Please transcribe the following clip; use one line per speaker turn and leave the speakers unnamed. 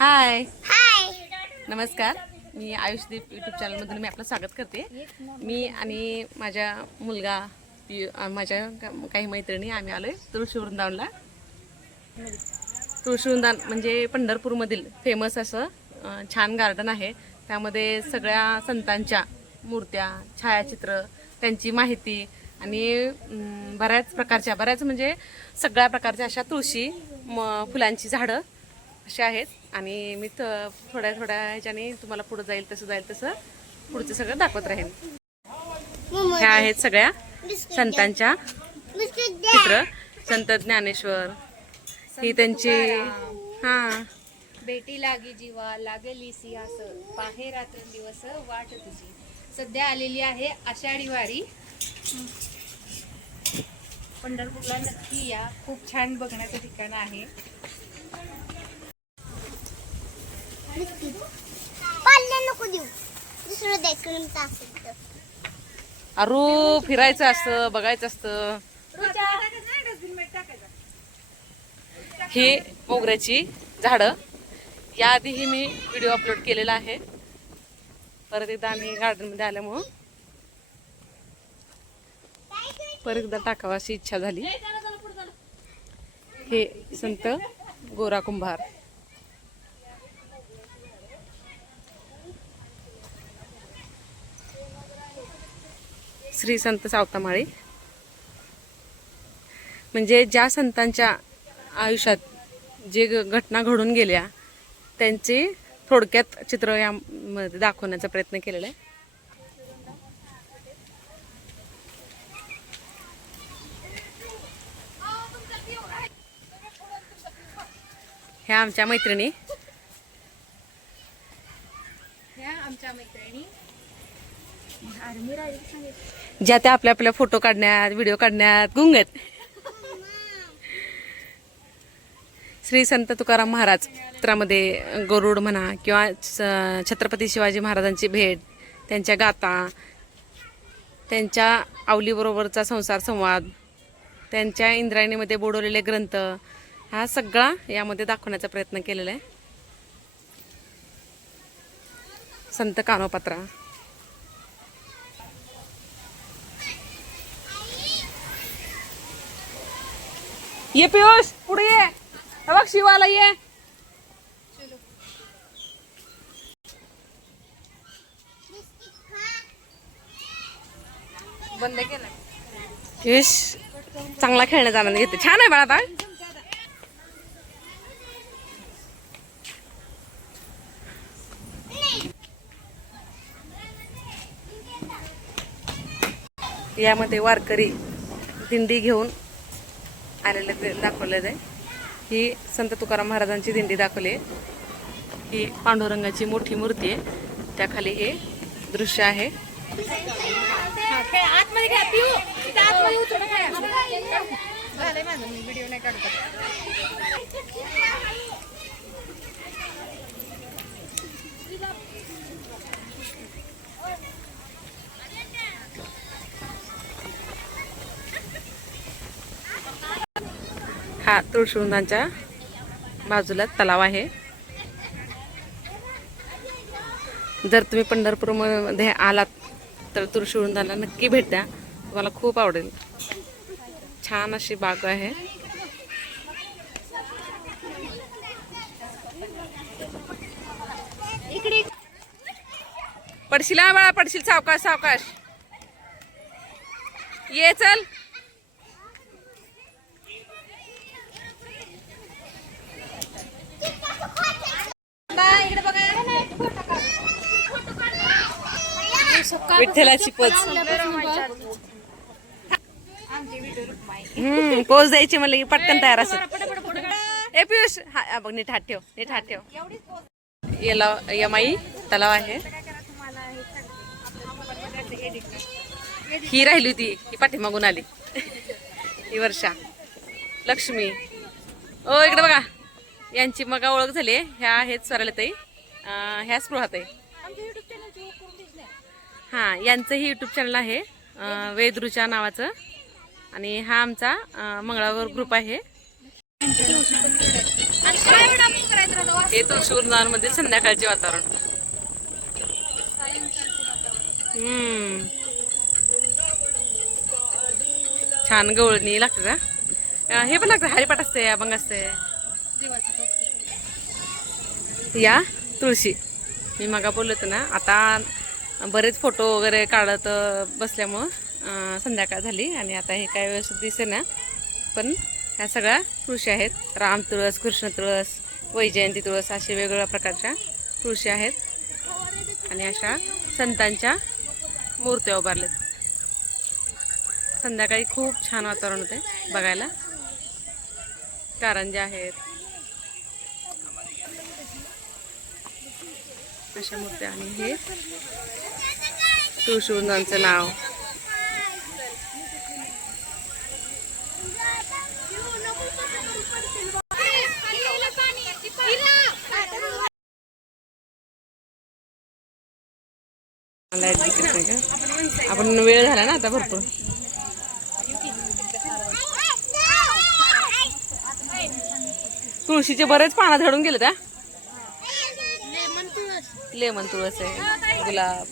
हाय
हाय
नमस्कार. मी आयुषदीप यूट्यूब चॅनलमधून मी आपलं स्वागत करते. मी आणि माझ्या मुलगा माझ्या काही मैत्रिणी आम्ही आलोय तुळशी वृंदावनला. तुळशी वृंदावन म्हणजे पंढरपूरमधील फेमस असं छान गार्डन आहे. त्यामध्ये सगळ्या संतांच्या मूर्त्या छायाचित्र त्यांची माहिती आणि बऱ्याच प्रकारच्या बऱ्याच म्हणजे सगळ्या प्रकारच्या अशा तुळशी म फुलांची झाडं असे आहेत. आणि मी थोड्या थोड्या ह्याच्याने तुम्हाला पुढं जाईल तसं जाईल तसं पुढचं सगळं दाखवत राहीन. ह्या आहेत सगळ्या संतांच्या चित्र संत ज्ञानेश्वर. ही त्यांची हा.
बेटी लागी जीवा लागली सियास पाहे रात्र दिवस वाट तुझी. सध्या आलेली आहे आषाढी वारी. पंढरपूरला नक्की या. खूप छान बघण्याचं ठिकाण आहे.
बिस्किट पाल्ले नको देऊ. दुसरं दे
अरू फिरायचं असतं बघायचं असतं. ही मोगऱ्याची झाडं. याआधीही मी व्हिडिओ अपलोड केलेला आहे. परत एकदा आम्ही गार्डनमध्ये आल्यामुळं. परत एकदा टाकावा अशी इच्छा झाली. हे संत गोरा कुंभार. श्री संत सावतामाळी. म्हणजे ज्या संतांच्या आयुष्यात जे घटना घडून गेल्या त्यांचे थोडक्यात चित्र यामध्ये दाखवण्याचा प्रयत्न केलेला आहे. ह्या आमच्या मैत्रिणी
ह्या आमच्या मैत्रिणी
ज्या त्या आपल्या आपल्या फोटो काढण्यात व्हिडिओ काढण्यात गुंग आहेत. श्री संत तुकाराम महाराज चित्रामध्ये गरुड म्हणा किंवा छत्रपती शिवाजी महाराजांची भेट त्यांच्या गाथा त्यांच्या आवलीबरोबरचा संसार संवाद त्यांच्या इंद्रायणीमध्ये बुडवलेले ग्रंथ हा सगळा यामध्ये दाखवण्याचा प्रयत्न केलेला आहे. संत कानोपात्रा. ये पियुष पुढे ये. हे बघ शिवाला ये.
बंद केलं.
पियुष चांगला खेळण्याचा आनंद घेते. छान आहे बाळा आता यामध्ये वारकरी दिंडी घेऊन आलेले ते दाखवले आहे. ही संत तुकाराम महाराजांची दिंडी दाखवली आहे. ही पांडुरंगाची मोठी मूर्ती आहे. त्याखाली हे दृश्य आहे.
आतमध्ये
हा तुळशीवृंदांच्या बाजूला तलाव आहे. जर तुम्ही पंढरपूरमध्ये आलात तर तुळशीवृंदाला नक्की भेट द्या. तुम्हाला खूप आवडेल. छान अशी बाग आहे. पडशील बाळा पडशील. सावकाश सावकाश. ये चल. विठ्ठलाची पोच. हम्म पोच द्यायची म्हणलं की पटकन तयार असेल. ए पियुष हा बघ नीट हात ठेव नीट हात ठेव. याला यमाई तलाव आहे. ही राहिली होती ही पाठीमागून आली. ही वर्षा. लक्ष्मी. ओ इकडे बघा. यांची मग ओळख झाली. ह्या आहेत स्वरालताई अं, ह्या स्पृहात आहे. हां यांचंही यूट्यूब चॅनल आहे अं, वेदरुच्या नावाचं. आणि हा आमचा मंगळावर ग्रुप आहे.
हे तुळशी एवढा
संध्याकाळचे वातावरण. हम्म. छान गवळणी लागते का? हे पण लागतं हरिपाठ असते अभंग असते. या तुळशी. मी मगा बोलत ना आता बरेच फोटो वगैरे काढत बसल्यामुळं संध्याकाळ झाली आणि आता हे काय व्यवस्थित दिसे ना. पण ह्या सगळ्या तुळशी आहेत. राम तुळस कृष्ण तुळस वैजयंती तुळस अशा वेगवेगळ्या प्रकारच्या तुळशी आहेत. आणि अशा संतांच्या मूर्त्या उभारल्यात. संध्याकाळी खूप छान वातावरण होते बघायला. कारंजा आहेत. अशा मूर्त्या आणि हे तुळशीवृंदांचं नाव. लाइट दिसत नाही का आपण वेळ झाला ना आता भरपूर. तुळशीचे बरेच पानं झडून गेले त्या लेमन तुळस आहे गुलाब.